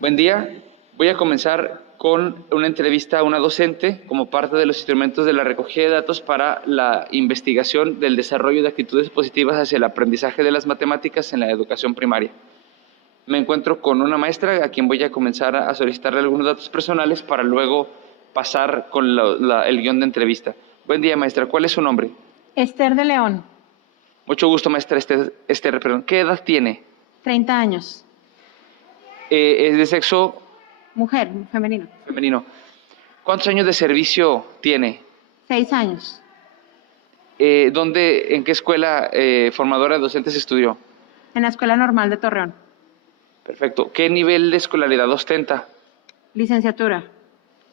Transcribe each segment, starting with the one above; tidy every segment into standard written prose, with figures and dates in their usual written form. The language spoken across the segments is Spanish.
Buen día. Voy a comenzar con una entrevista a una docente como parte de los instrumentos de la recogida de datos para la investigación del desarrollo de actitudes positivas hacia el aprendizaje de las matemáticas en la educación primaria. Me encuentro con una maestra a quien voy a comenzar a solicitarle algunos datos personales para luego pasar con el guión de entrevista. Buen día, maestra. ¿Cuál es su nombre? Esther de León, Mucho gusto, maestra Esther, perdón. ¿Qué edad tiene? 30 años. ¿Es de sexo Mujer, femenino. femenino? ¿Cuántos años de servicio tiene? 6 años. ¿En qué escuela formadora de docentes estudió? En la Escuela Normal de Torreón. Perfecto. ¿Qué nivel de escolaridad ostenta? Licenciatura.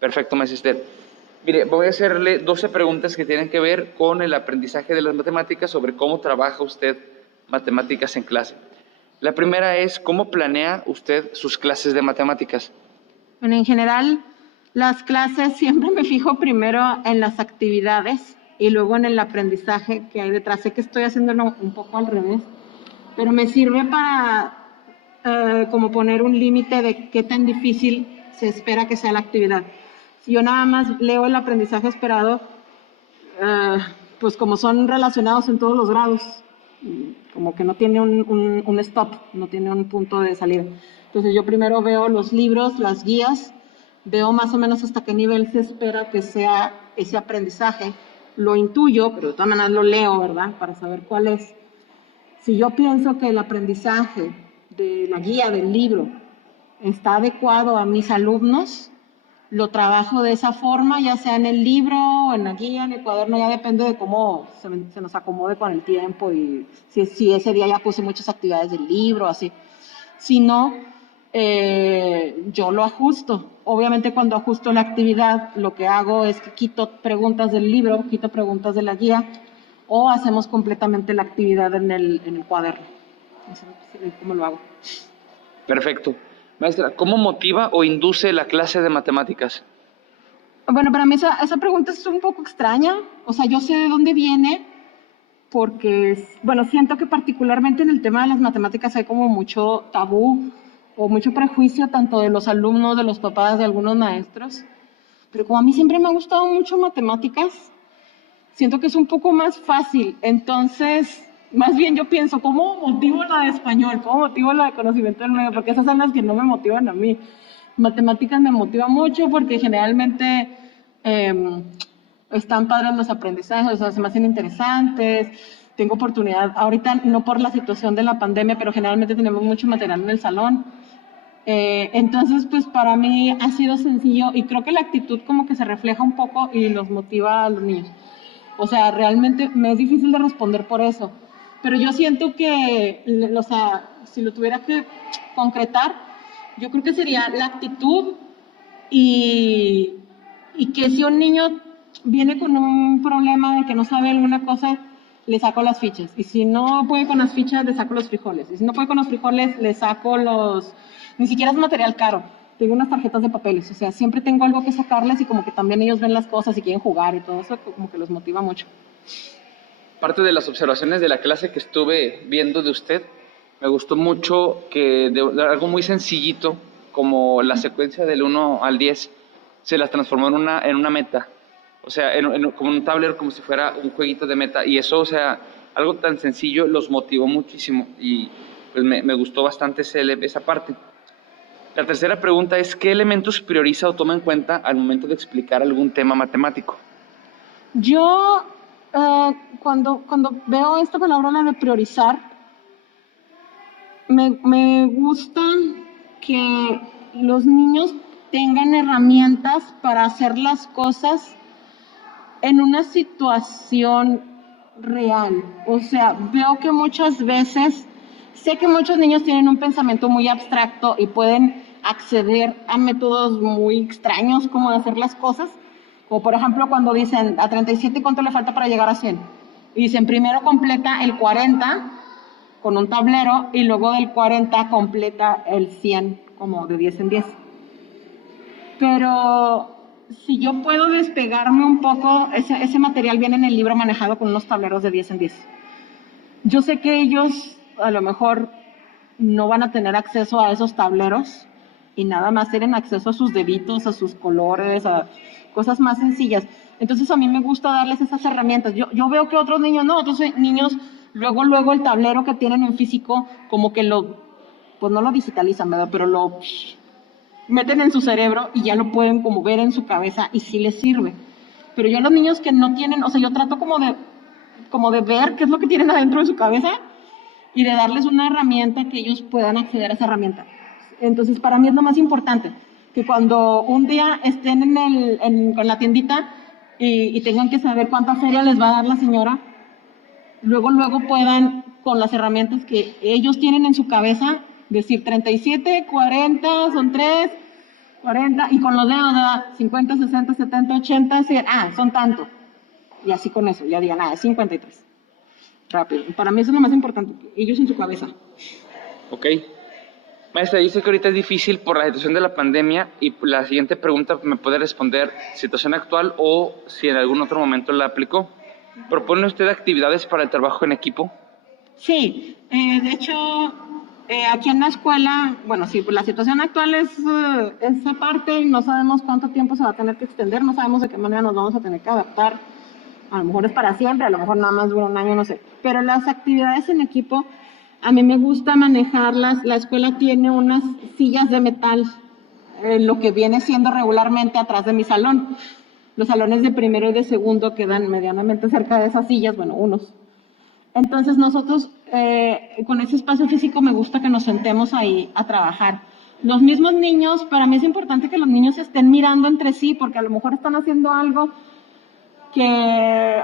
Perfecto, maestra Esther. Mire, voy a hacerle 12 preguntas que tienen que ver con el aprendizaje de las matemáticas, sobre cómo trabaja usted matemáticas en clase. La primera es, ¿cómo planea usted sus clases de matemáticas? Bueno, en general, las clases siempre me fijo primero en las actividades y luego en el aprendizaje que hay detrás. Sé que estoy haciéndolo un poco al revés, pero me sirve para como poner un límite de qué tan difícil se espera que sea la actividad. Si yo nada más leo el aprendizaje esperado, pues como son relacionados en todos los grados, como que no tiene un stop, no tiene un punto de salida. Entonces yo primero veo los libros, las guías, veo más o menos hasta qué nivel se espera que sea ese aprendizaje, lo intuyo, pero de todas maneras lo leo, ¿verdad? Para saber cuál es. Si yo pienso que el aprendizaje de la guía, del libro, está adecuado a mis alumnos, lo trabajo de esa forma, ya sea en el libro, en la guía, en el cuaderno, ya depende de cómo se nos acomode con el tiempo y si ese día ya puse muchas actividades del libro, así. Si no, yo lo ajusto. Obviamente cuando ajusto la actividad, lo que hago es que quito preguntas del libro, quito preguntas de la guía o hacemos completamente la actividad en el cuaderno. Eso es como lo hago. Perfecto. Maestra, ¿cómo motiva o induce la clase de matemáticas? Bueno, para mí esa pregunta es un poco extraña. O sea, yo sé de dónde viene porque, bueno, siento que particularmente en el tema de las matemáticas hay como mucho tabú o mucho prejuicio tanto de los alumnos, de los papás, de algunos maestros. Pero como a mí siempre me ha gustado mucho matemáticas, siento que es un poco más fácil. Entonces, más bien yo pienso, ¿cómo motivo la de español? ¿Cómo motivo la de conocimiento del medio? Porque esas son las que no me motivan a mí. Matemáticas me motiva mucho porque generalmente están padres los aprendizajes, o sea, se me hacen interesantes. Tengo oportunidad, ahorita no por la situación de la pandemia, pero generalmente tenemos mucho material en el salón. Entonces, pues para mí ha sido sencillo y creo que la actitud como que se refleja un poco y los motiva a los niños. O sea, realmente me es difícil de responder por eso. Pero yo siento que, o sea, si lo tuviera que concretar, yo creo que sería la actitud y, y que si un niño viene con un problema de que no sabe alguna cosa, le saco las fichas. Y si no puede con las fichas, le saco los frijoles. Y si no puede con los frijoles, le saco los... Ni siquiera es material caro. Tengo unas tarjetas de papeles. O sea, siempre tengo algo que sacarles y como que también ellos ven las cosas y quieren jugar y todo eso, como que los motiva mucho. Parte de las observaciones de la clase que estuve viendo de usted, me gustó mucho que de algo muy sencillito, como la secuencia del 1 al 10, se las transformó en una meta. O sea, como un tablero, como si fuera un jueguito de meta. Y eso, o sea, algo tan sencillo los motivó muchísimo. Y pues me gustó bastante esa parte. La tercera pregunta es, ¿qué elementos prioriza o toma en cuenta al momento de explicar algún tema matemático? Yo, cuando veo esta palabra, la de priorizar, me gusta que los niños tengan herramientas para hacer las cosas en una situación real. O sea, veo que muchas veces, sé que muchos niños tienen un pensamiento muy abstracto y pueden acceder a métodos muy extraños como de hacer las cosas, como por ejemplo cuando dicen a 37 ¿cuánto le falta para llegar a 100? Y dicen primero completa el 40 con un tablero y luego del 40 completa el 100 como de 10 en 10. Pero si yo puedo despegarme un poco, ese material viene en el libro manejado con unos tableros de 10 en 10. Yo sé que ellos a lo mejor no van a tener acceso a esos tableros, y nada más tienen acceso a sus deditos, a sus colores, a cosas más sencillas. Entonces a mí me gusta darles esas herramientas. Yo veo que otros niños no, otros niños luego el tablero que tienen en físico como que pues no lo digitalizan, ¿verdad? Pero lo meten en su cerebro y ya lo pueden como ver en su cabeza y sí les sirve. Pero yo a los niños que no tienen, o sea, yo trato como de ver qué es lo que tienen adentro de su cabeza y de darles una herramienta que ellos puedan acceder a esa herramienta. Entonces, para mí es lo más importante, que cuando un día estén con la tiendita y tengan que saber cuánta feria les va a dar la señora, luego puedan, con las herramientas que ellos tienen en su cabeza, decir 37, 40, son 3, 40, y con los dedos, ¿verdad? 50, 60, 70, 80, 100, son tanto. Y así con eso, ya digan, es 53. Rápido. Para mí eso es lo más importante, ellos en su cabeza. Ok. Maestra, yo sé que ahorita es difícil por la situación de la pandemia y la siguiente pregunta me puede responder situación actual o si en algún otro momento la aplicó. ¿Propone usted actividades para el trabajo en equipo? Sí, de hecho, aquí en la escuela, bueno, sí, pues la situación actual es esa parte, no sabemos cuánto tiempo se va a tener que extender, no sabemos de qué manera nos vamos a tener que adaptar. A lo mejor es para siempre, a lo mejor nada más dura un año, no sé. Pero las actividades en equipo, a mí me gusta manejarlas. La escuela tiene unas sillas de metal, lo que viene siendo regularmente atrás de mi salón. Los salones de primero y de segundo quedan medianamente cerca de esas sillas, bueno, unos. Entonces nosotros, con ese espacio físico, me gusta que nos sentemos ahí a trabajar. Los mismos niños, para mí es importante que los niños estén mirando entre sí, porque a lo mejor están haciendo algo que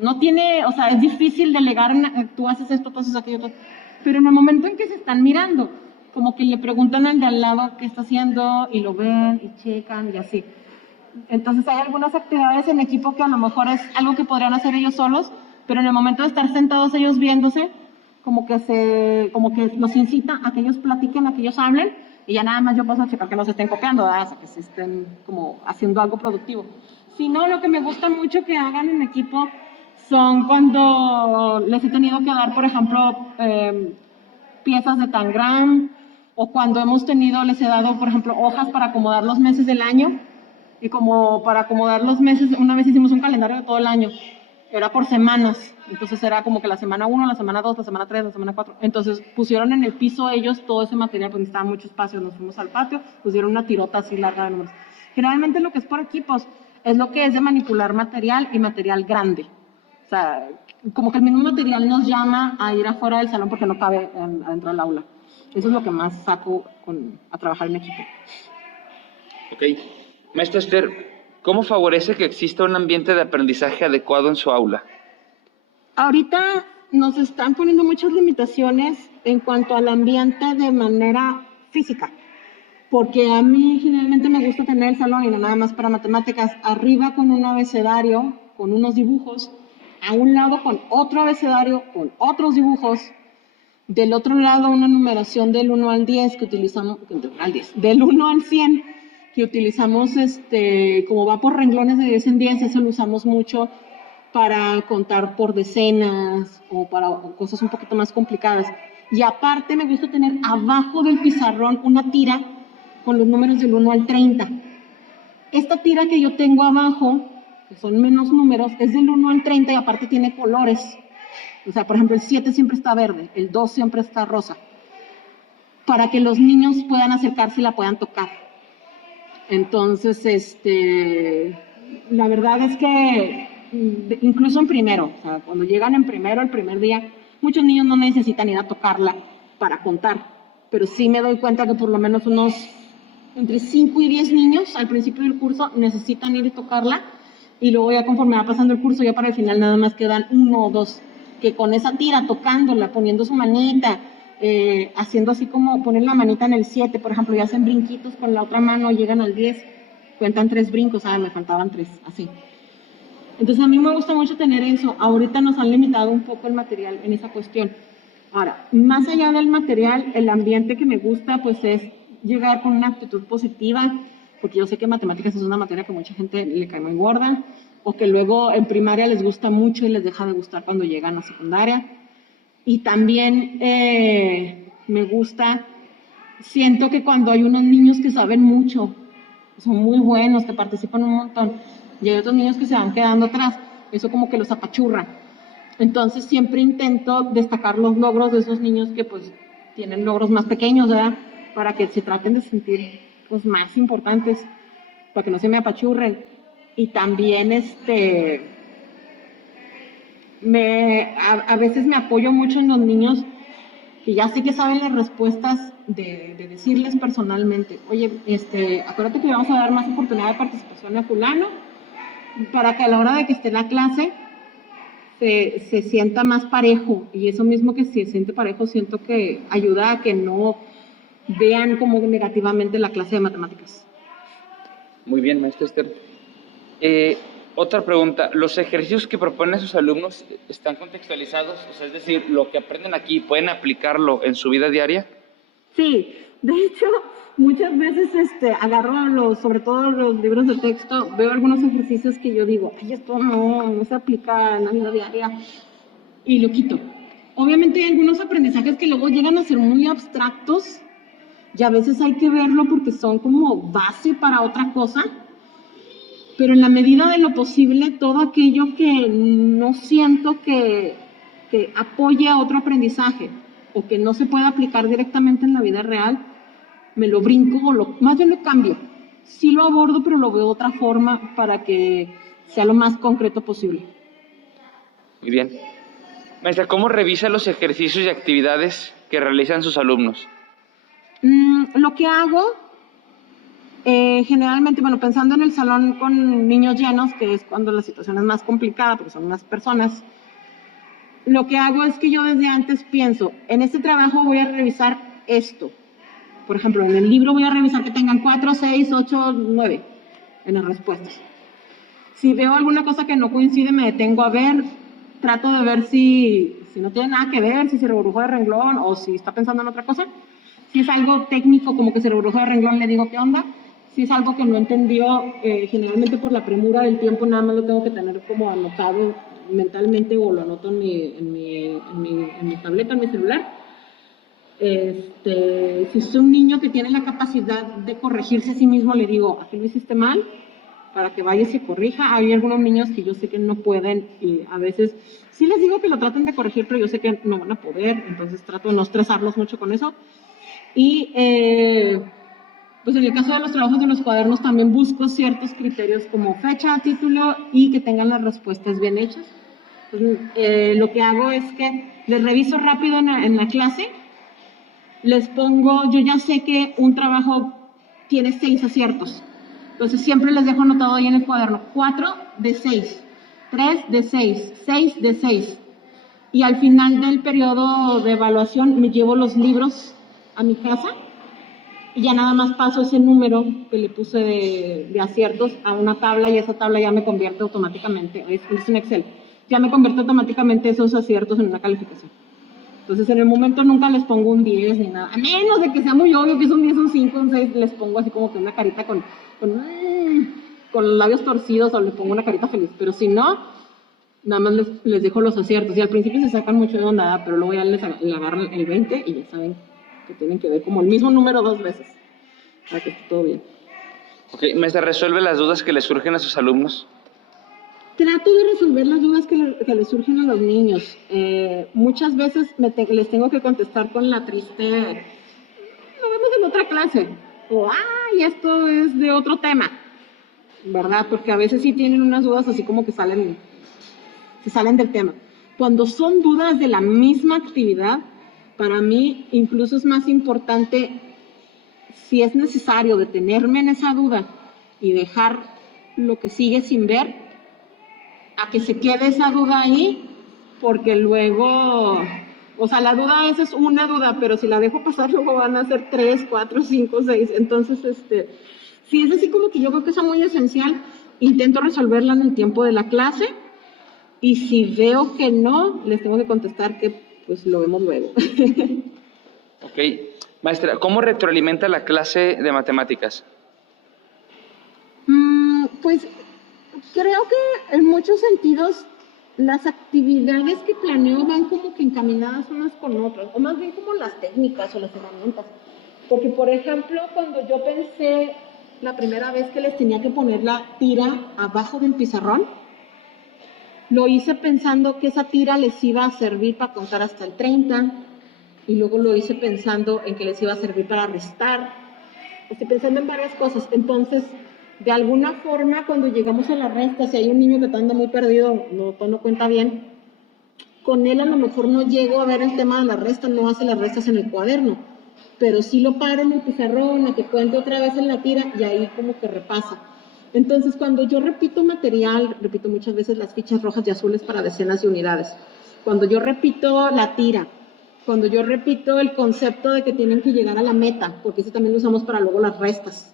no tiene, o sea, es difícil delegar, tú haces esto, tú haces aquello, pero en el momento en que se están mirando, como que le preguntan al de al lado qué está haciendo y lo ven y checan y así. Entonces hay algunas actividades en equipo que a lo mejor es algo que podrían hacer ellos solos, pero en el momento de estar sentados ellos viéndose, como que los incita a que ellos platiquen, a que ellos hablen, y ya nada más yo paso a checar que no se estén copiando, ¿verdad? O sea, que se estén como haciendo algo productivo. Si no, lo que me gusta mucho que hagan en equipo son cuando les he tenido que dar, por ejemplo, piezas de tangram, o cuando les he dado, por ejemplo, hojas para acomodar los meses del año, y como para acomodar los meses, una vez hicimos un calendario de todo el año, era por semanas, entonces era como que la semana 1, la semana 2, la semana 3, la semana 4, entonces pusieron en el piso ellos todo ese material, porque necesitaba mucho espacio, nos fuimos al patio, pusieron una tirota así larga de números. Generalmente lo que es por equipos es lo que es de manipular material y material grande, o sea, como que el mismo material nos llama a ir afuera del salón porque no cabe adentro del aula. Eso es lo que más saco a trabajar en equipo. Ok. Maestra Esther, ¿cómo favorece que exista un ambiente de aprendizaje adecuado en su aula? Ahorita nos están poniendo muchas limitaciones en cuanto al ambiente de manera física, porque a mí generalmente me gusta tener el salón, y no nada más para matemáticas, arriba con un abecedario, con unos dibujos, a un lado con otro abecedario, con otros dibujos, del otro lado una numeración del 1 al 10 que utilizamos, del 1 al 100 que utilizamos, como va por renglones de 10 en 10, eso lo usamos mucho para contar por decenas o para cosas un poquito más complicadas. Y aparte me gusta tener abajo del pizarrón una tira con los números del 1 al 30. Esta tira que yo tengo abajo, que son menos números, es del 1 al 30 y aparte tiene colores. O sea, por ejemplo, el 7 siempre está verde, el 2 siempre está rosa, para que los niños puedan acercarse y la puedan tocar. Entonces, la verdad es que incluso en primero, o sea, cuando llegan en primero, el primer día, muchos niños no necesitan ir a tocarla para contar, pero sí me doy cuenta que por lo menos unos entre 5 y 10 niños al principio del curso necesitan ir a tocarla, y luego ya conforme va pasando el curso, ya para el final nada más quedan 1 o 2 que con esa tira, tocándola, poniendo su manita, haciendo así como ponen la manita en el 7, por ejemplo, y hacen brinquitos con la otra mano, llegan al 10, cuentan 3 brincos, me faltaban 3, así. Entonces a mí me gusta mucho tener eso. Ahorita nos han limitado un poco el material en esa cuestión. Ahora, más allá del material, el ambiente que me gusta pues es llegar con una actitud positiva, porque yo sé que matemáticas es una materia que mucha gente le cae muy gorda, o que luego en primaria les gusta mucho y les deja de gustar cuando llegan a secundaria. Y también me gusta siento que cuando hay unos niños que saben mucho, son muy buenos, que participan un montón, y hay otros niños que se van quedando atrás, eso como que los apachurra. Entonces siempre intento destacar los logros de esos niños que pues tienen logros más pequeños, ¿verdad? Para que se traten de sentir pues más importantes, para que no se me apachurren. Y también a veces me apoyo mucho en los niños que ya sé que saben las respuestas de decirles personalmente, oye, acuérdate que vamos a dar más oportunidad de participación a fulano para que a la hora de que esté la clase se sienta más parejo, y eso mismo que se siente parejo siento que ayuda a que no vean como negativamente la clase de matemáticas. Muy bien, maestra Esther. Otra pregunta, ¿los ejercicios que proponen sus alumnos están contextualizados? O sea, es decir, lo que aprenden aquí, ¿pueden aplicarlo en su vida diaria? Sí, de hecho, muchas veces agarro sobre todo los libros de texto, veo algunos ejercicios que yo digo, ay, esto no se aplica en la vida diaria, y lo quito. Obviamente hay algunos aprendizajes que luego llegan a ser muy abstractos, y a veces hay que verlo porque son como base para otra cosa, pero en la medida de lo posible, todo aquello que no siento que apoye a otro aprendizaje o que no se pueda aplicar directamente en la vida real, me lo brinco o más bien lo cambio. Sí lo abordo, pero lo veo de otra forma para que sea lo más concreto posible. Muy bien. Maestra, ¿cómo revisa los ejercicios y actividades que realizan sus alumnos? Lo que hago, generalmente, bueno, pensando en el salón con niños llenos, que es cuando la situación es más complicada porque son más personas, lo que hago es que yo desde antes pienso, en este trabajo voy a revisar esto. Por ejemplo, en el libro voy a revisar que tengan 4, 6, 8, 9 en las respuestas. Si veo alguna cosa que no coincide, me detengo a ver, trato de ver si no tiene nada que ver, si se rebrujó de renglón o si está pensando en otra cosa. Si es algo técnico, como que se rebrujó de renglón, le digo qué onda. Si es algo que no entendió, generalmente por la premura del tiempo, nada más lo tengo que tener como anotado mentalmente o lo anoto en mi tableta, en mi celular. Si es un niño que tiene la capacidad de corregirse a sí mismo, le digo, aquí lo hiciste mal, para que vaya y se corrija. Hay algunos niños que yo sé que no pueden y a veces sí les digo que lo traten de corregir, pero yo sé que no van a poder, entonces trato de no estresarlos mucho con eso. Y pues en el caso de los trabajos de los cuadernos también busco ciertos criterios como fecha, título y que tengan las respuestas bien hechas. Entonces, lo que hago es que les reviso rápido en la clase, les pongo, yo ya sé que un trabajo tiene 6 aciertos, entonces siempre les dejo anotado ahí en el cuaderno, 4 de 6, 3 de 6, 6 de 6. Y al final del periodo de evaluación me llevo los libros a mi casa y ya nada más paso ese número que le puse de aciertos a una tabla y esa tabla ya me convierte automáticamente, es un Excel, ya me convierte automáticamente esos aciertos en una calificación. Entonces en el momento nunca les pongo un 10 ni nada, a menos de que sea muy obvio que es un 10, un 5, un 6, les pongo así como que una carita con los labios torcidos o les pongo una carita feliz, pero si no, nada más les dejo los aciertos y al principio se sacan mucho de onda, pero luego ya les agarran el 20 y ya saben que tienen que ver como el mismo número 2 veces para que esté todo bien. Ok, maestra, ¿resuelve las dudas que le surgen a sus alumnos? Trato de resolver las dudas que les surgen a los niños. Muchas veces les tengo que contestar con la triste, lo vemos en otra clase, o ay, esto es de otro tema, ¿verdad? Porque a veces sí tienen unas dudas así como que se salen del tema. Cuando son dudas de la misma actividad, para mí incluso es más importante, si es necesario, detenerme en esa duda y dejar lo que sigue sin ver, a que se quede esa duda ahí, porque luego, o sea, la duda esa es una duda, pero si la dejo pasar luego van a ser 3, 4, 5, 6, entonces, sí, es así como que yo creo que es muy esencial, intento resolverla en el tiempo de la clase, y si veo que no, les tengo que contestar que pues lo vemos luego. Ok, maestra, ¿cómo retroalimenta la clase de matemáticas? Pues creo que en muchos sentidos las actividades que planeo van como que encaminadas unas con otras, o más bien como las técnicas o las herramientas. Porque, por ejemplo, cuando yo pensé la primera vez que les tenía que poner la tira abajo del pizarrón, lo hice pensando que esa tira les iba a servir para contar hasta el 30, y luego lo hice pensando en que les iba a servir para restar. Estoy pensando en varias cosas. Entonces, de alguna forma, cuando llegamos a la resta, si hay un niño que anda muy perdido, no cuenta bien, con él a lo mejor no llego a ver el tema de la resta, no hace las restas en el cuaderno, pero sí lo paro en el pizarrón, a que cuente otra vez en la tira, y ahí como que repasa. Entonces, cuando yo repito material, repito muchas veces las fichas rojas y azules para decenas de unidades. Cuando yo repito la tira, cuando yo repito el concepto de que tienen que llegar a la meta, porque eso también lo usamos para luego las restas,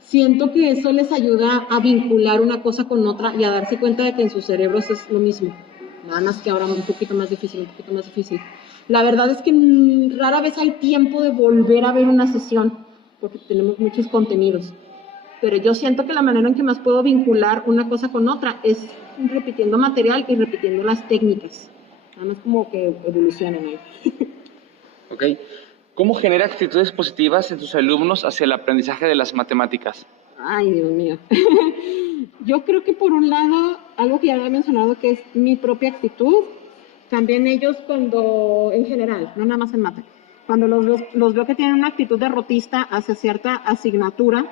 siento que eso les ayuda a vincular una cosa con otra y a darse cuenta de que en sus cerebros es lo mismo. Nada más que ahora un poquito más difícil, un poquito más difícil. La verdad es que rara vez hay tiempo de volver a ver una sesión, porque tenemos muchos contenidos. Pero yo siento que la manera en que más puedo vincular una cosa con otra es repitiendo material y repitiendo las técnicas. Nada más como que evolucionan ahí. ¿Ok? ¿Cómo genera actitudes positivas en tus alumnos hacia el aprendizaje de las matemáticas? Ay, Dios mío. Yo creo que por un lado, algo que ya había mencionado, que es mi propia actitud. También ellos cuando, en general, no nada más en mate, cuando los veo que tienen una actitud derrotista hacia cierta asignatura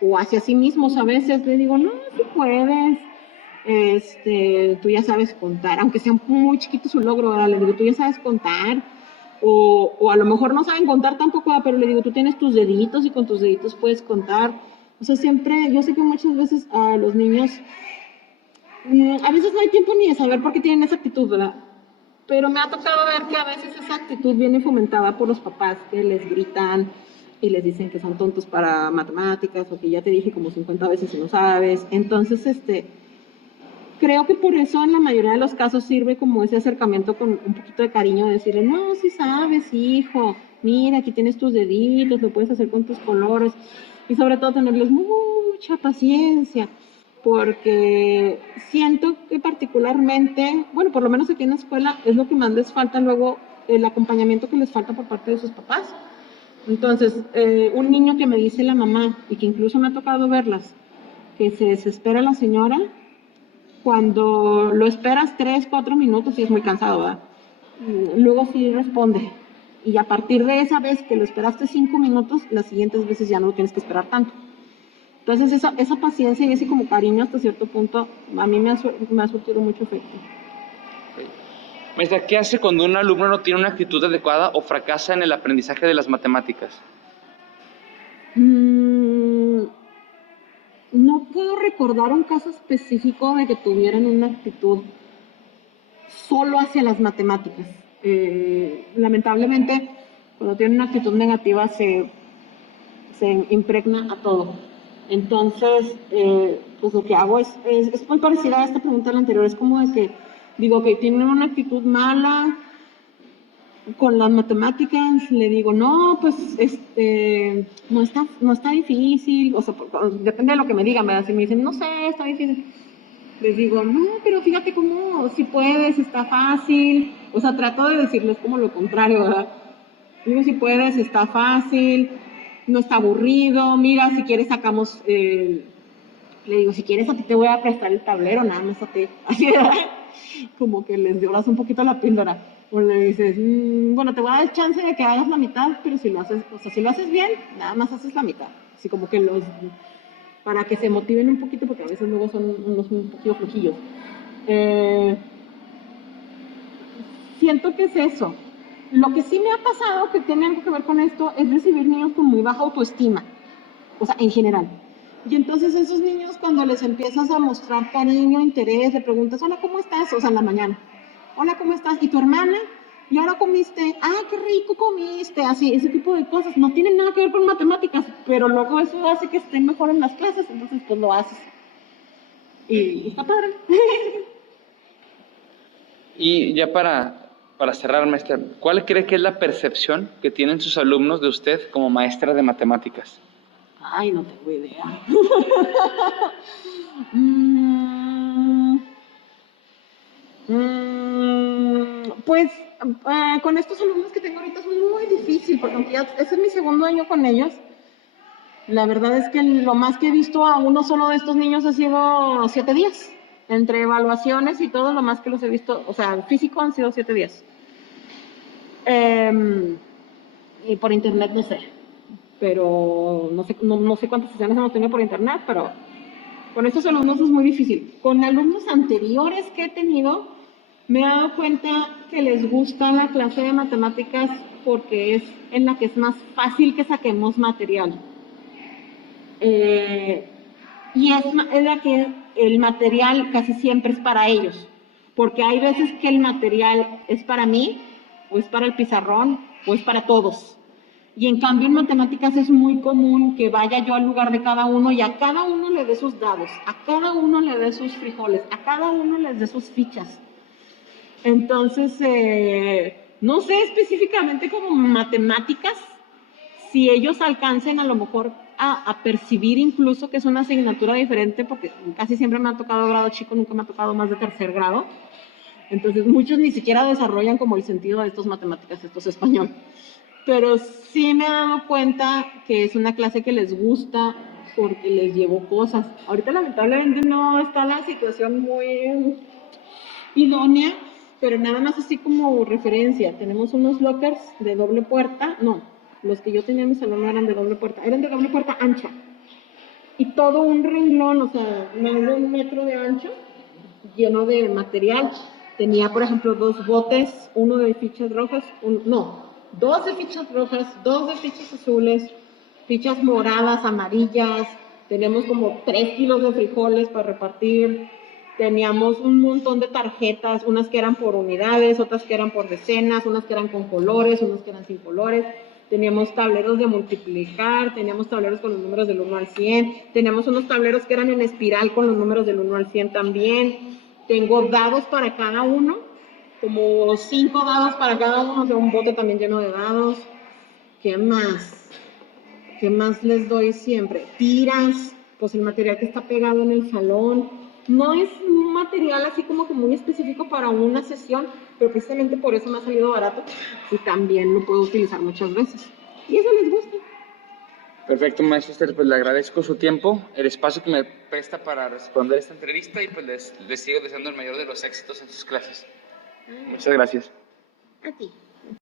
o hacia sí mismos, a veces les digo, no, tú puedes, tú ya sabes contar, aunque sea muy chiquito su logro, ¿verdad? Le digo, tú ya sabes contar, o a lo mejor no saben contar tampoco, ¿verdad? Pero le digo, tú tienes tus deditos y con tus deditos puedes contar. O sea, siempre, yo sé que muchas veces a los niños, a veces no hay tiempo ni de saber por qué tienen esa actitud, ¿verdad? Pero me ha tocado ver que a veces esa actitud viene fomentada por los papás que les gritan y les dicen que son tontos para matemáticas o que ya te dije como 50 veces y no sabes. Entonces, creo que por eso en la mayoría de los casos sirve como ese acercamiento con un poquito de cariño, de decirle, no, sí sabes, hijo, mira, aquí tienes tus deditos, lo puedes hacer con tus colores. Y sobre todo tenerles mucha paciencia, porque siento que particularmente, bueno, por lo menos aquí en la escuela, es lo que más les falta luego, el acompañamiento que les falta por parte de sus papás. Entonces, un niño que me dice la mamá, y que incluso me ha tocado verlas, que se desespera la señora, cuando lo esperas 3, 4 minutos y es muy cansado, ¿verdad? Luego sí responde. Y a partir de esa vez que lo esperaste 5 minutos, las siguientes veces ya no lo tienes que esperar tanto. Entonces esa paciencia y ese como cariño hasta cierto punto a mí me ha surtido mucho efecto. Maestra, ¿qué hace cuando un alumno no tiene una actitud adecuada o fracasa en el aprendizaje de las matemáticas? No puedo recordar un caso específico de que tuvieran una actitud solo hacia las matemáticas. Lamentablemente, cuando tienen una actitud negativa se impregna a todo. Entonces, pues lo que hago es muy parecida a esta pregunta anterior, es como de que digo que tienen una actitud mala con las matemáticas, le digo, no, pues no está difícil, o sea, depende de lo que me digan, ¿verdad? Si me dicen, no sé, está difícil, les digo, no, pero fíjate cómo, si puedes, está fácil, o sea, trato de decirles como lo contrario, ¿verdad? Digo, si puedes, está fácil, no está aburrido, mira, si quieres sacamos, le digo, si quieres a ti te voy a prestar el tablero, nada más a ti, así, ¿verdad? Como que les lloras un poquito la píldora, o le dices, bueno, te voy a dar chance de que hagas la mitad, pero si lo haces, o sea, si lo haces bien, nada más haces la mitad, así como que para que se motiven un poquito, porque a veces luego son unos un poquito flojillos. Siento que es eso. Lo que sí me ha pasado, que tiene algo que ver con esto, es recibir niños con muy baja autoestima, o sea, en general. Y entonces esos niños, cuando les empiezas a mostrar cariño, interés, le preguntas, hola, ¿cómo estás? O sea, en la mañana, hola, ¿cómo estás? ¿Y tu hermana? ¿Y ahora comiste? Ah, qué rico comiste. Así, ese tipo de cosas. No tienen nada que ver con matemáticas, pero luego eso hace que estén mejor en las clases, entonces pues lo haces. Y está padre. Y ya para cerrar, maestra, ¿cuál cree que es la percepción que tienen sus alumnos de usted como maestra de matemáticas? Ay, no tengo idea. Pues con estos alumnos que tengo ahorita es muy difícil, porque aunque ya ese es mi segundo año con ellos, la verdad es que lo más que he visto a uno solo de estos niños ha sido 7 días. Entre evaluaciones y todo, lo más que los he visto, o sea, físico han sido 7 días. Y por internet no sé, pero no sé cuántas sesiones hemos tenido por internet, pero con estos alumnos es muy difícil. Con alumnos anteriores que he tenido, me he dado cuenta que les gusta la clase de matemáticas porque es en la que es más fácil que saquemos material. Y es la que el material casi siempre es para ellos, porque hay veces que el material es para mí, o es para el pizarrón, o es para todos. Y en cambio en matemáticas es muy común que vaya yo al lugar de cada uno y a cada uno le dé sus dados, a cada uno le dé sus frijoles, a cada uno les dé sus fichas. Entonces, no sé específicamente como matemáticas, si ellos alcancen a lo mejor a percibir incluso que es una asignatura diferente, porque casi siempre me ha tocado grado chico, nunca me ha tocado más de tercer grado. Entonces muchos ni siquiera desarrollan como el sentido de estos matemáticas, estos español. Pero sí me he dado cuenta que es una clase que les gusta porque les llevo cosas. Ahorita lamentablemente no está la situación muy idónea, pero nada más así como referencia. Tenemos unos lockers de doble puerta, no, los que yo tenía en mi salón no eran de doble puerta, eran de doble puerta ancha. Y todo un renglón, o sea, más de 1 metro de ancho, lleno de material. Tenía, por ejemplo, 2 botes, uno de fichas rojas, 2 de fichas rojas, 2 de fichas azules, fichas moradas, amarillas. Tenemos como 3 kilos de frijoles para repartir. Teníamos un montón de tarjetas, unas que eran por unidades, otras que eran por decenas, unas que eran con colores, unas que eran sin colores. Teníamos tableros de multiplicar, teníamos tableros con los números del 1 al 100, teníamos unos tableros que eran en espiral con los números del 1 al 100 también. Tengo dados para cada uno, como 5 dados para cada uno, o sea, un bote también lleno de dados. ¿Qué más? ¿Qué más les doy siempre? Tiras, pues el material que está pegado en el salón. No es un material así como que muy específico para una sesión, pero precisamente por eso me ha salido barato y también lo puedo utilizar muchas veces. Y eso les gusta. Perfecto, maestro Esther, pues le agradezco su tiempo, el espacio que me presta para responder esta entrevista y pues les sigo deseando el mayor de los éxitos en sus clases. Muchas gracias. A ti.